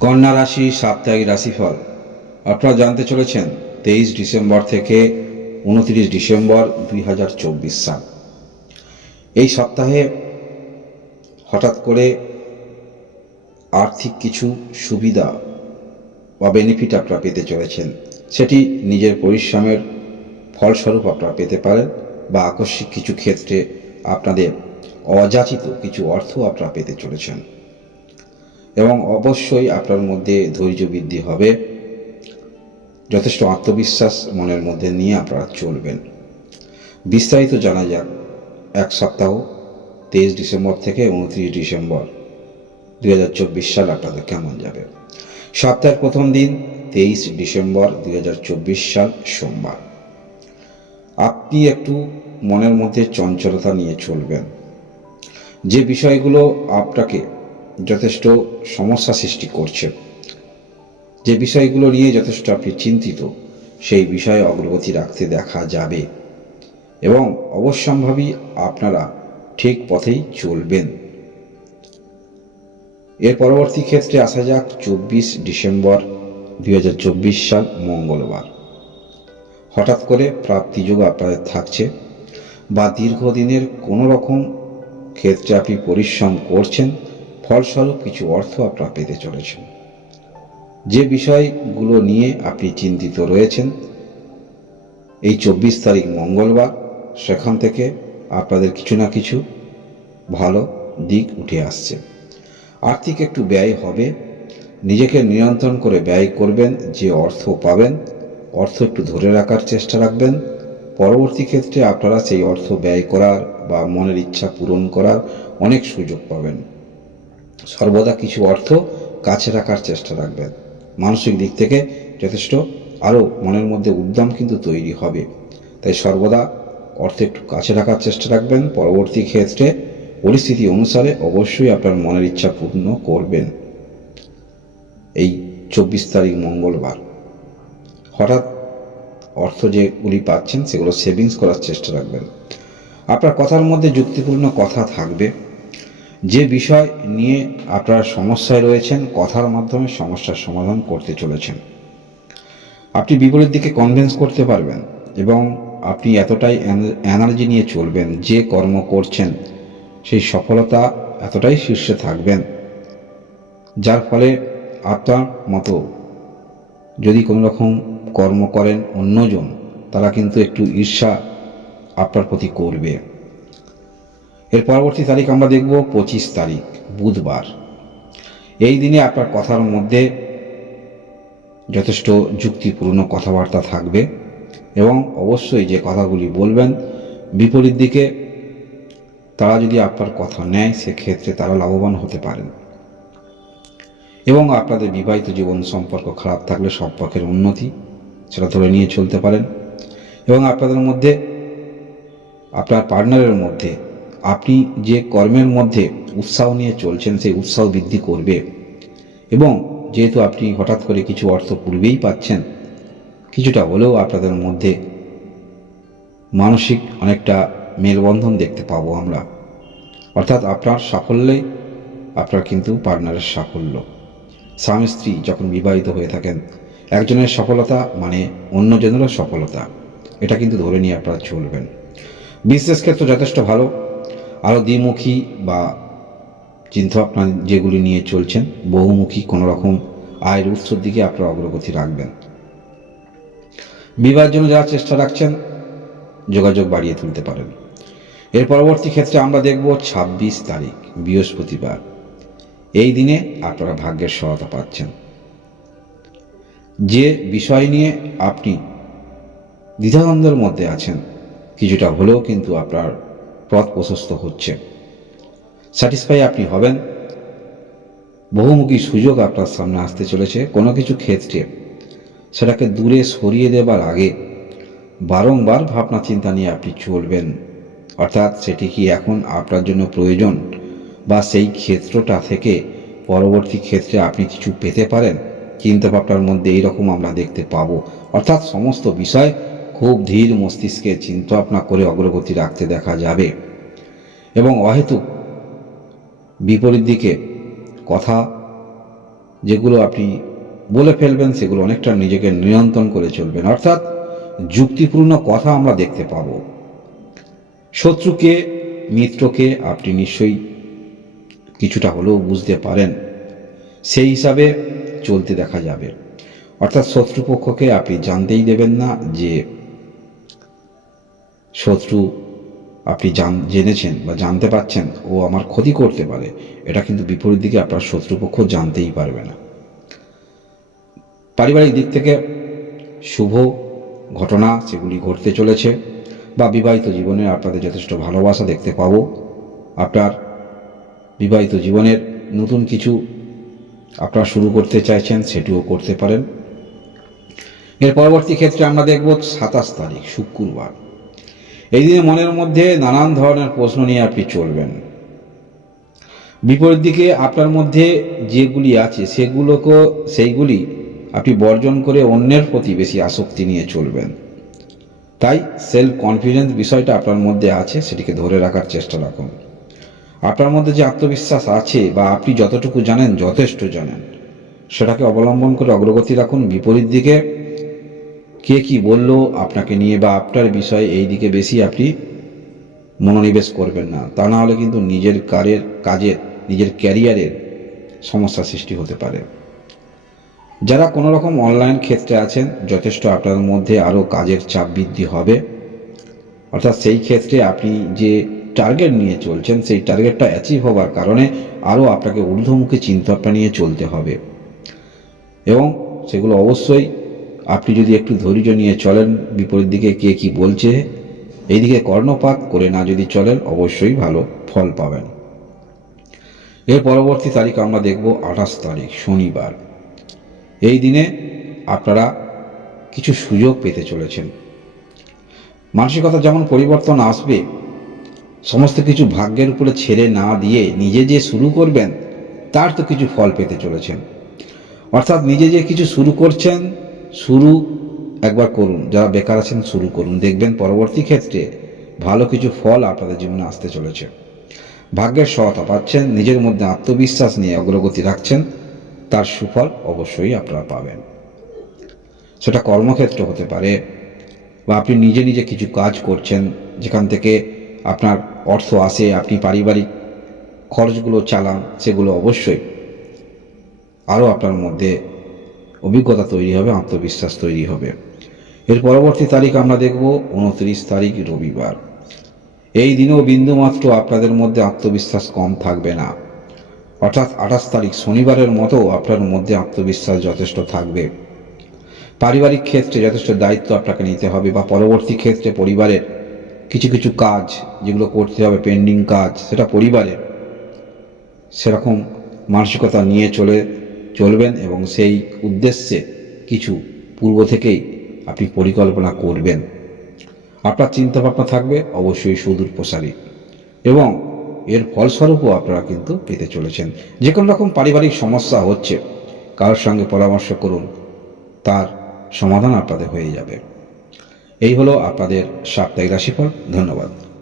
কন্যা রাশি সাপ্তাহিক রাশিফল আপনারা জানতে চলেছেন 23 ডিসেম্বর থেকে 29 ডিসেম্বর 2024 সাল। এই সপ্তাহে হঠাৎ করে আর্থিক কিছু সুবিধা বা বেনিফিট আপনারা পেতে চলেছেন, সেটি নিজের পরিশ্রমের ফলস্বরূপ আপনারা পেতে পারেন, বা আকস্মিক কিছু ক্ষেত্রে আপনাদের অযাচিত কিছু অর্থ আপনারা পেতে চলেছেন। এবং অবশ্যই আপনার মধ্যে ধৈর্য বৃদ্ধি হবে, যথেষ্ট আত্মবিশ্বাস মনের মধ্যে নিয়ে আপনারা চলবেন। বিস্তারিত জানা যাক এক সপ্তাহ 23 ডিসেম্বর থেকে 29 ডিসেম্বর 2024 সাল আপনাদের কেমন যাবে। সপ্তাহের প্রথম দিন 23 ডিসেম্বর 2024 সাল সোমবার। আপনি একটু মনের মধ্যে চঞ্চলতা নিয়ে চলবেন। যে বিষয়গুলো আপনাকে যথেষ্ট সমস্যা সৃষ্টি করছে, যে বিষয়গুলো নিয়ে যথেষ্ট আপনি চিন্তিত, সেই বিষয়ে অগ্রগতি রাখতে দেখা যাবে এবং অবশ্যম্ভাবী আপনারা ঠিক পথেই চলবেন। এর পরবর্তী ক্ষেত্রে আসা যাক 24 ডিসেম্বর 2024 সাল মঙ্গলবার। হঠাৎ করে প্রাপ্তিযোগ আপনাদের থাকছে, বা দীর্ঘদিনের কোনো রকম ক্ষেত্রে আপনি পরিশ্রম করছেন, ফলস্বরূপ কিছু অর্থ আপনারা পেতে চলেছেন। যে বিষয়গুলো নিয়ে আপনি চিন্তিত রয়েছেন, এই 24 তারিখ মঙ্গলবার সেখান থেকে আপনাদের কিছু না কিছু ভালো দিক উঠে আসছে। আর্থিক একটু ব্যয় হবে, নিজেকে নিয়ন্ত্রণ করে ব্যয় করবেন। যে অর্থ পাবেন, অর্থ একটু ধরে রাখার চেষ্টা রাখবেন। পরবর্তী ক্ষেত্রে আপনারা সেই অর্থ ব্যয় করার বা মনের ইচ্ছা পূরণ করার অনেক সুযোগ পাবেন। সর্বদা কিছু অর্থ কাছে রাখার চেষ্টা রাখবেন। মানসিক দিক থেকে যথেষ্ট আরও মনের মধ্যে উদ্যম কিন্তু তৈরি হবে। তাই সর্বদা অর্থ একটু কাছে রাখার চেষ্টা রাখবেন। পরবর্তী ক্ষেত্রে পরিস্থিতি অনুসারে অবশ্যই আপনার মনের ইচ্ছা পূর্ণ করবেন। এই 24 তারিখ মঙ্গলবার হঠাৎ অর্থ যেগুলি পাচ্ছেন সেগুলো সেভিংস করার চেষ্টা রাখবেন। আপনার কথার মধ্যে যুক্তিপূর্ণ কথা থাকবে। যে বিষয় নিয়ে আপনারা সমস্যায় রয়েছেন, কথার মাধ্যমে সমস্যার সমাধান করতে চলেছেন। আপনি বিপরীত দিকে কনভিন্স করতে পারবেন এবং আপনি এতটাই এনার্জি নিয়ে চলবেন, যে কর্ম করছেন সেই সফলতা এতটাই শীর্ষে থাকবেন, যার ফলে আপনার মতো যদি কোনো রকম কর্ম করেন অন্যজন, তারা কিন্তু একটু ঈর্ষা আপনার প্রতি করবে। এর পরবর্তী তারিখ আমরা দেখব 25 তারিখ বুধবার। এই দিনে আপনার কথার মধ্যে যথেষ্ট যুক্তিপূর্ণ কথাবার্তা থাকবে এবং অবশ্যই যে কথাগুলি বলবেন বিপরীত দিকে তারা যদি আপনার কথা নেয়, সেক্ষেত্রে তারা লাভবান হতে পারেন। এবং আপনাদের বিবাহিত জীবন সম্পর্ক খারাপ থাকলে সম্পর্কের উন্নতি সেটা ধরে নিয়ে চলতে পারেন। এবং আপনাদের মধ্যে, আপনার পার্টনারের মধ্যে আপনি যে কর্মের মধ্যে উৎসাহ নিয়ে চলছেন, সেই উৎসাহ বৃদ্ধি করবে। এবং যেহেতু আপনি হঠাৎ করে কিছু অর্থ পূর্বেই পাচ্ছেন, কিছুটা হলেও আপনাদের মধ্যে মানসিক অনেকটা মেলবন্ধন দেখতে পাবো আমরা। অর্থাৎ আপনার সাফল্যে আপনার কিন্তু পার্টনারের সাফল্য। স্বামী স্ত্রী যখন বিবাহিত হয়ে থাকেন, একজনের সফলতা মানে অন্যজনেরও সফলতা, এটা কিন্তু ধরে নিয়ে আপনারা চলবেন। বিজনেস ক্ষেত্র যথেষ্ট ভালো। আরও দ্বিমুখী বা চিন্তাভাবনা যেগুলি নিয়ে চলছেন, বহুমুখী কোনো রকম আয়ের উৎসর দিকে আপনারা অগ্রগতি রাখবেন। বিবাহের জন্য যারা চেষ্টা রাখছেন, যোগাযোগ বাড়িয়ে তুলতে পারেন। এর পরবর্তী ক্ষেত্রে আমরা দেখব 26 তারিখ বৃহস্পতিবার। এই দিনে আপনারা ভাগ্যের সহায়তা পাচ্ছেন। যে বিষয় নিয়ে আপনি দ্বিধাদ্বন্দ্বের মধ্যে আছেন, কিছুটা হলেও কিন্তু আপনার পথ প্রশস্ত হচ্ছে। স্যাটিসফাই আপনি হবেন। বহুমুখী সুযোগ আপনার সামনে আসতে চলেছে। কোনো কিছু ক্ষেত্রে সেটাকে দূরে সরিয়ে দেবার আগে বারংবার ভাবনা চিন্তা নিয়ে আপনি চলবেন। অর্থাৎ সেটি কি এখন আপনার জন্য প্রয়োজন, বা সেই ক্ষেত্রটা থেকে পরবর্তী ক্ষেত্রে আপনি কিছু পেতে পারেন, চিন্তাভাবনার মধ্যে এইরকম আমরা দেখতে পাবো। অর্থাৎ সমস্ত বিষয় খুব ধীর মস্তিষ্কে চিন্তাভাবনা করে অগ্রগতি রাখতে দেখা যাবে। এবং অহেতুক বিপরীত দিকে কথা যেগুলো আপনি বলে ফেলবেন সেগুলো অনেকটা নিজেকে নিয়ন্ত্রণ করে চলবেন, অর্থাৎ যুক্তিপূর্ণ কথা আমরা দেখতে পাব। শত্রুকে মিত্রকে আপনি নিশ্চয়ই কিছুটা হলেও বুঝতে পারেন, সেই হিসাবে চলতে দেখা যাবে। অর্থাৎ শত্রুপক্ষকে আপনি জানতেই দেবেন না যে শত্রু আপনি জেনেছেন বা জানতে পাচ্ছেন ও আমার ক্ষতি করতে পারে, এটা কিন্তু বিপরীত দিকে আপনার শত্রুপক্ষ জানতেই পারবে না। পারিবারিক দিক থেকে শুভ ঘটনা সেগুলি ঘটতে চলেছে, বা বিবাহিত জীবনে আপনাদের যথেষ্ট ভালোবাসা দেখতে পাবো। আপনার বিবাহিত জীবনের নতুন কিছু আপনারা শুরু করতে চাইছেন, সেটিও করতে পারেন। এর পরবর্তী ক্ষেত্রে আমরা দেখব 27 তারিখ শুক্রবার। এই দিনে মনের মধ্যে নানান ধরনের প্রশ্ন নিয়ে আপনি চলবেন। বিপরীত দিকে আপনার মধ্যে যেগুলি আছে সেইগুলি আপনি বর্জন করে অন্যের প্রতি বেশি আসক্তি নিয়ে চলবেন। তাই সেলফ কনফিডেন্স বিষয়টা আপনার মধ্যে আছে, সেটিকে ধরে রাখার চেষ্টা রাখুন। আপনার মধ্যে যে আত্মবিশ্বাস আছে বা আপনি যতটুকু জানেন, যথেষ্ট জানেন, সেটাকে অবলম্বন করে অগ্রগতি রাখুন। বিপরীত দিকে কে কি বলল আপনাকে নিয়ে বা আপনার বিষয়ে, এই দিকে বেশি আপনি মনোনিবেশ করবেন না। তা না হলে কিন্তু নিজের নিজের ক্যারিয়ারের সমস্যা সৃষ্টি হতে পারে। যারা কোনো রকম অনলাইন ক্ষেত্রে আছেন, যথেষ্ট আপনার মধ্যে আরও কাজের চাপ বৃদ্ধি হবে। অর্থাৎ সেই ক্ষেত্রে আপনি যে টার্গেট নিয়ে চলছেন, সেই টার্গেটটা অ্যাচিভ হওয়ার কারণে আরও আপনাকে ঊর্ধ্বমুখী চিন্তাভাবনা নিয়ে চলতে হবে, এবং সেগুলো অবশ্যই আপনি যদি একটু ধৈর্য নিয়ে চলেন, বিপরীত দিকে কে কি বলছে এইদিকে কর্ণপাত করে না যদি চলেন, অবশ্যই ভালো ফল পাবেন। এর পরবর্তী তারিখ আমরা দেখব 28 তারিখ শনিবার। এই দিনে আপনারা কিছু সুযোগ পেতে চলেছেন। মানসিকতা যেমন পরিবর্তন আসবে, সমস্ত কিছু ভাগ্যের উপরে ছেড়ে না দিয়ে নিজে যে শুরু করবেন তার তো কিছু ফল পেতে চলেছেন। অর্থাৎ নিজে যে কিছু শুরু করছেন, শুরু একবার করুন। যারা বেকার আছেন শুরু করুন, দেখবেন পরবর্তী ক্ষেত্রে ভালো কিছু ফল আপনাদের জীবনে আসতে চলেছে। ভাগ্যের সহায়তা পাচ্ছেন, নিজের মধ্যে আত্মবিশ্বাস নিয়ে অগ্রগতি রাখছেন, তার সুফল অবশ্যই আপনারা পাবেন। সেটা কর্মক্ষেত্র হতে পারে, বা আপনি নিজে নিজে কিছু কাজ করছেন যেখান থেকে আপনার অর্থ আসে, আপনি পারিবারিক খরচগুলো চালান, সেগুলো অবশ্যই আরও আপনার মধ্যে অভিজ্ঞতা তৈরি হবে, আত্মবিশ্বাস তৈরি হবে। এর পরবর্তী তারিখ আমরা দেখব 29 তারিখ রবিবার। এই দিনেও বিন্দুমাত্র আপনাদের মধ্যে আত্মবিশ্বাস কম থাকবে না। অর্থাৎ 28 তারিখ শনিবারের মতো আপনার মধ্যে আত্মবিশ্বাস যথেষ্ট থাকবে। পারিবারিক ক্ষেত্রে যথেষ্ট দায়িত্ব আপনাকে নিতে হবে, বা পরবর্তী ক্ষেত্রে পরিবারের কিছু কিছু কাজ যেগুলো করতে হবে, পেন্ডিং কাজ, সেটা পরিবারের সেরকম মানসিকতা নিয়ে চলবেন, এবং সেই উদ্দেশ্যে কিছু পূর্ব থেকেই আপনি পরিকল্পনা করবেন। আপনার চিন্তাভাবনা থাকবে অবশ্যই সুদূর প্রসারী, এবং এর ফলস্বরূপও আপনারা কিন্তু পেতে চলেছেন। যে কোনো রকম পারিবারিক সমস্যা হচ্ছে, কারোর সঙ্গে পরামর্শ করুন, তার সমাধান আপনাদের হয়ে যাবে। এই হলো আপনাদের সাপ্তাহিক রাশিফল। ধন্যবাদ।